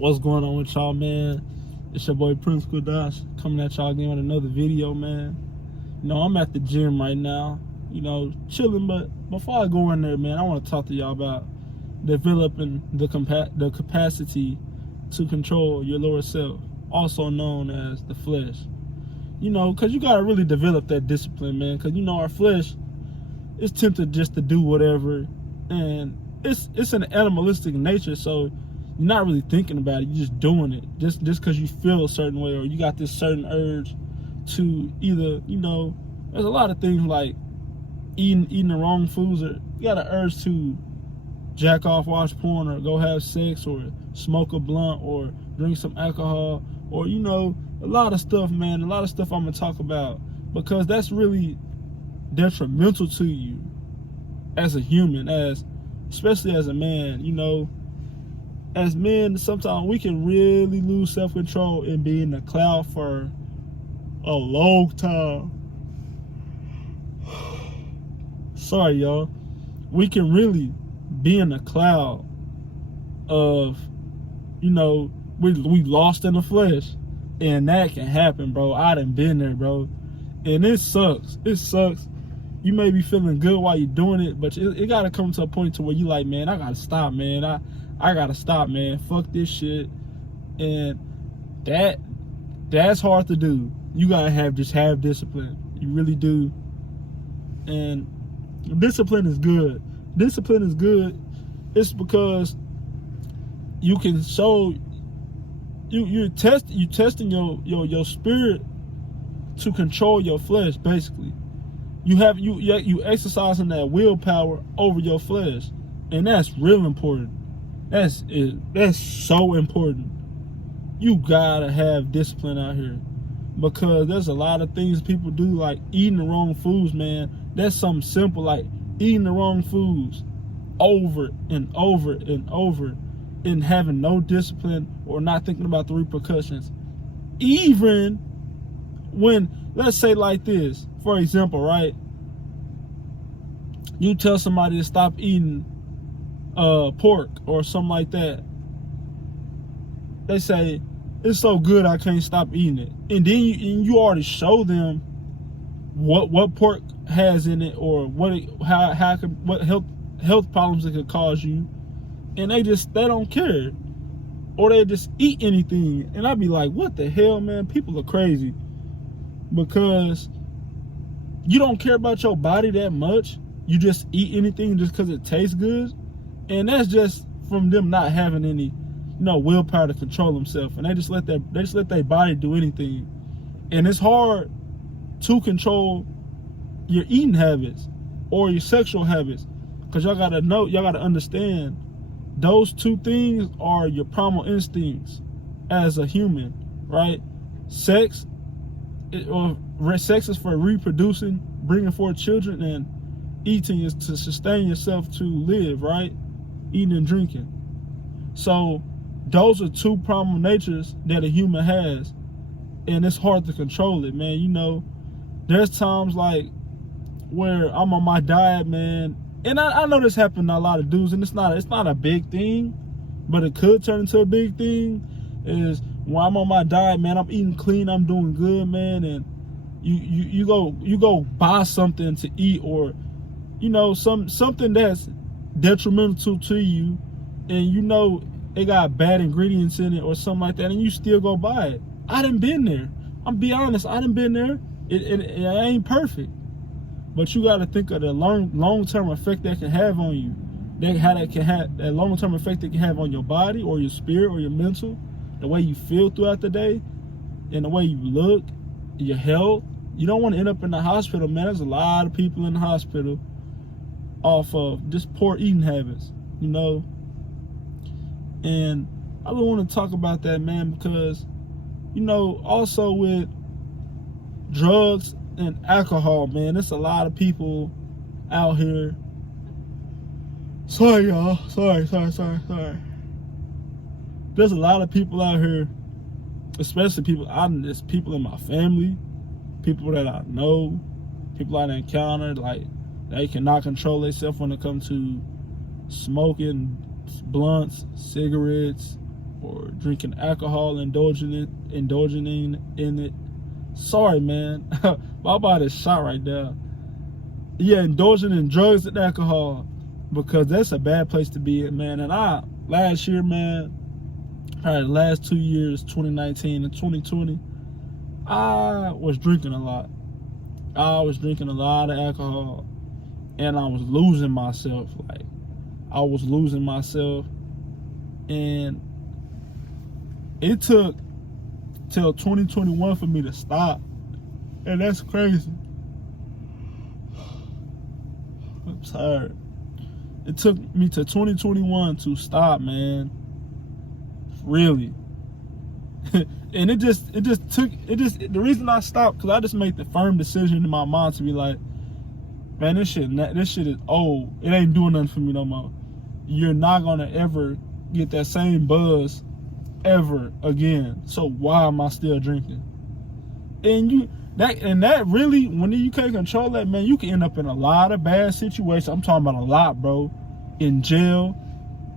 What's going on with y'all, man? It's your boy Prince Kudash coming at y'all again with another video, man. You know, I'm at the gym right now, you know, chilling, but before I go in there, man, I want to talk to y'all about developing the capacity to control your lower self, also known as the flesh. You know, because you got to really develop that discipline, man, because, you know, our flesh is tempted just to do whatever, and it's an animalistic nature, so you're not really thinking about it. You're just doing it just because you feel a certain way, or you got this certain urge to either, you know, there's a lot of things like eating the wrong foods, or you got an urge to jack off, watch porn, or go have sex, or smoke a blunt, or drink some alcohol, or, you know, a lot of stuff, man. A lot of stuff I'm gonna talk about, because that's really detrimental to you as a human, especially as a man. You know, as men, sometimes we can really lose self-control and be in the cloud for a long time. Sorry, y'all. We can really be in the cloud of, you know, we lost in the flesh. And that can happen, bro. I done been there, bro. And it sucks. It sucks. You may be feeling good while you're doing it, but it got to come to a point to where you like, man, I got to stop, man. I gotta stop, man. Fuck this shit. And that's hard to do. You gotta have discipline. You really do. And discipline is good. Discipline is good. It's because you can show you're testing your spirit to control your flesh, basically. You exercising that willpower over your flesh. And that's real important. That's so important. You gotta have discipline out here, because there's a lot of things people do, like eating the wrong foods, man. That's something simple, like eating the wrong foods over and over and over, and having no discipline or not thinking about the repercussions. Even when, let's say like this, for example, right? You tell somebody to stop eating pork or something like that. They say, it's so good I can't stop eating it. And then you already show them what pork has in it, or what health problems it could cause you, and they don't care, or they just eat anything. And I'd be like, what the hell, man? People are crazy, because you don't care about your body that much. You just eat anything just because it tastes good. And that's just from them not having any, you know, willpower to control themselves, and they just let their body do anything. And it's hard to control your eating habits or your sexual habits, because y'all gotta understand, those two things are your primal instincts as a human, right? Sex is for reproducing, bringing forth children, and eating is to sustain yourself, to live, right? Eating and drinking. So those are two primal natures that a human has, and it's hard to control it, man. You know, there's times like where I'm on my diet, man, and I know this happened to a lot of dudes, and it's not a big thing, but it could turn into a big thing. Is when I'm on my diet, man, I'm eating clean, I'm doing good, man, and you go buy something to eat, or, you know, something that's detrimental to you, and you know it got bad ingredients in it or something like that, and you still go buy it. I done been there. I'm be honest, I done been there. It ain't perfect, but you got to think of the long-term effect that can have on you. That long-term effect that can have on your body, or your spirit, or your mental, the way you feel throughout the day, and the way you look, your health. You don't want to end up in the hospital, man. There's a lot of people in the hospital off of just poor eating habits, you know. And I really want to talk about that, man, because, you know, also with drugs and alcohol, man, there's a lot of people out here. Sorry, y'all. Sorry. There's a lot of people out here, especially people in my family, people that I know, people I encountered, like, they cannot control themselves when it comes to smoking blunts, cigarettes, or drinking alcohol, indulging in it. Sorry, man. My body's shot right now. Yeah, indulging in drugs and alcohol, because that's a bad place to be in, man. And last year, man, probably the last 2 years, 2019 and 2020, I was drinking a lot. I was drinking a lot of alcohol, and I was losing myself. Like, I was losing myself, and it took till 2021 for me to stop, and that's crazy. I'm tired. It took me to 2021 to stop, man. Really. And the reason I stopped, because I just made the firm decision in my mind to be like, man, this shit is old. It ain't doing nothing for me no more. You're not gonna ever get that same buzz ever again. So why am I still drinking? And that really, when you can't control that, man, you can end up in a lot of bad situations. I'm talking about a lot, bro. In jail.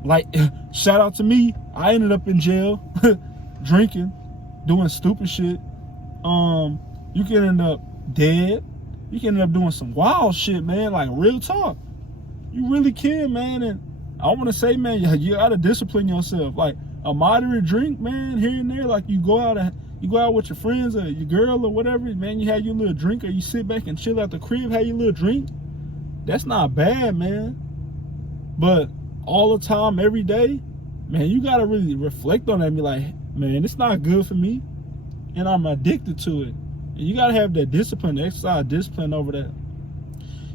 Like, shout out to me. I ended up in jail drinking, doing stupid shit. You can end up dead. You can end up doing some wild shit, man. Like, real talk. You really can, man. And I want to say, man, you gotta discipline yourself. Like, a moderate drink, man, here and there. Like, you go out with your friends or your girl or whatever, man. You have your little drink, or you sit back and chill at the crib, have your little drink. That's not bad, man. But all the time, every day, man, you gotta really reflect on that and be like, man, it's not good for me, and I'm addicted to it. And you gotta have that discipline, exercise discipline over that.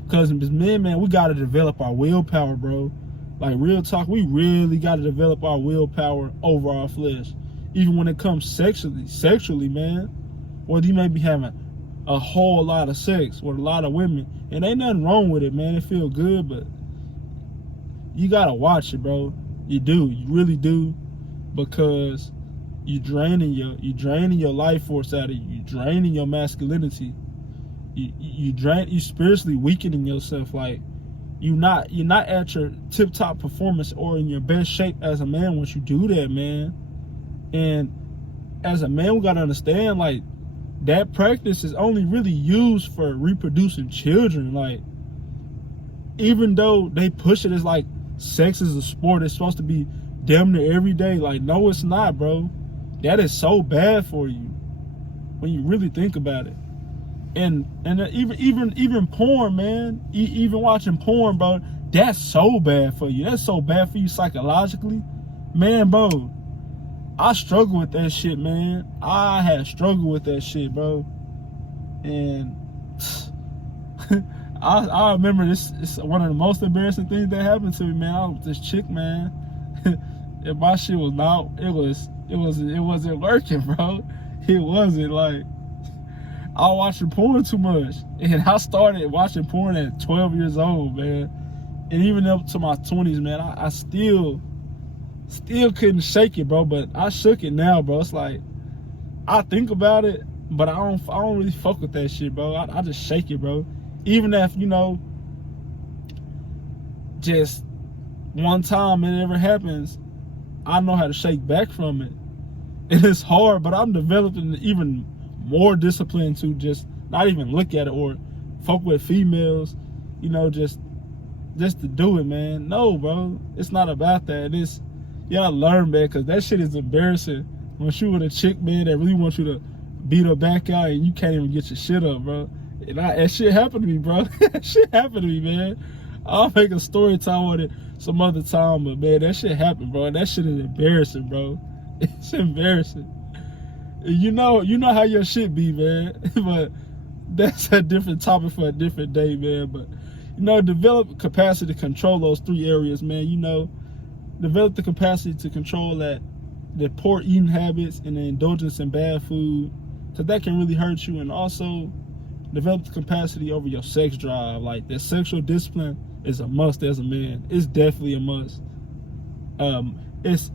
Because as men, man, we gotta develop our willpower, bro. Like, real talk, we really gotta develop our willpower over our flesh. Even when it comes sexually, man. Or you may be having a whole lot of sex with a lot of women, and ain't nothing wrong with it, man. It feel good, but you gotta watch it, bro. You really do, because you draining your life force out of you. You draining your masculinity. You spiritually weakening yourself. Like, you're not at your tip top performance or in your best shape as a man once you do that, man. And as a man, we gotta understand, like, that practice is only really used for reproducing children. Like, even though they push it as like sex is a sport, it's supposed to be damn near every day. Like, no, it's not, bro. That is so bad for you when you really think about it. And even porn, man. Even watching porn, bro. That's so bad for you. That's so bad for you psychologically, man, bro. I struggle with that shit, man. I had struggled with that shit, bro. And I remember this. It's one of the most embarrassing things that happened to me, man. I was with this chick, man. And my shit was not. It wasn't working, bro. It wasn't. Like, I was watching porn too much, and I started watching porn at 12 years old, man. And even up to my 20s, man, I still couldn't shake it, bro. But I shook it now, bro. It's like, I think about it, but I don't really fuck with that shit, bro. I just shake it, bro. Even if, just one time it ever happens, I know how to shake back from it. And it's hard, but I'm developing even more discipline to just not even look at it or fuck with females, just to do it, man. No, bro. It's not about that. It's, you gotta learn, man, because that shit is embarrassing. When you with a chick, man, that really wants you to beat her back out and you can't even get your shit up, bro. And that shit happened to me, bro. That shit happened to me, man. I'll make a story time on it some other time, but, man, that shit happened, bro. That shit is embarrassing, bro. It's embarrassing. You know how your shit be, man. But that's a different topic for a different day, man. But, develop capacity to control those three areas, man. Develop the capacity to control the poor eating habits and the indulgence in bad food, because that can really hurt you. And also develop the capacity over your sex drive. Like, that sexual discipline is a must as a man. It's definitely a must. It's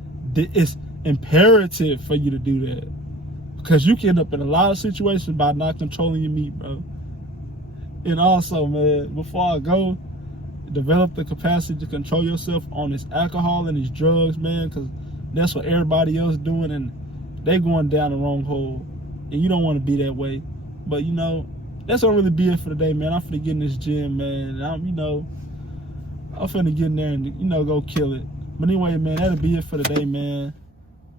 imperative for you to do that, because you can end up in a lot of situations by not controlling your meat, bro. And also, man, before I go, develop the capacity to control yourself on this alcohol and these drugs, man, because that's what everybody else doing, and they going down the wrong hole, and you don't want to be that way. But you know, that's gonna really be it for today, man. I'm finna get in this gym, man. And I'm finna get in there and go kill it. But anyway, man, that'll be it for today, man.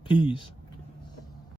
Peace.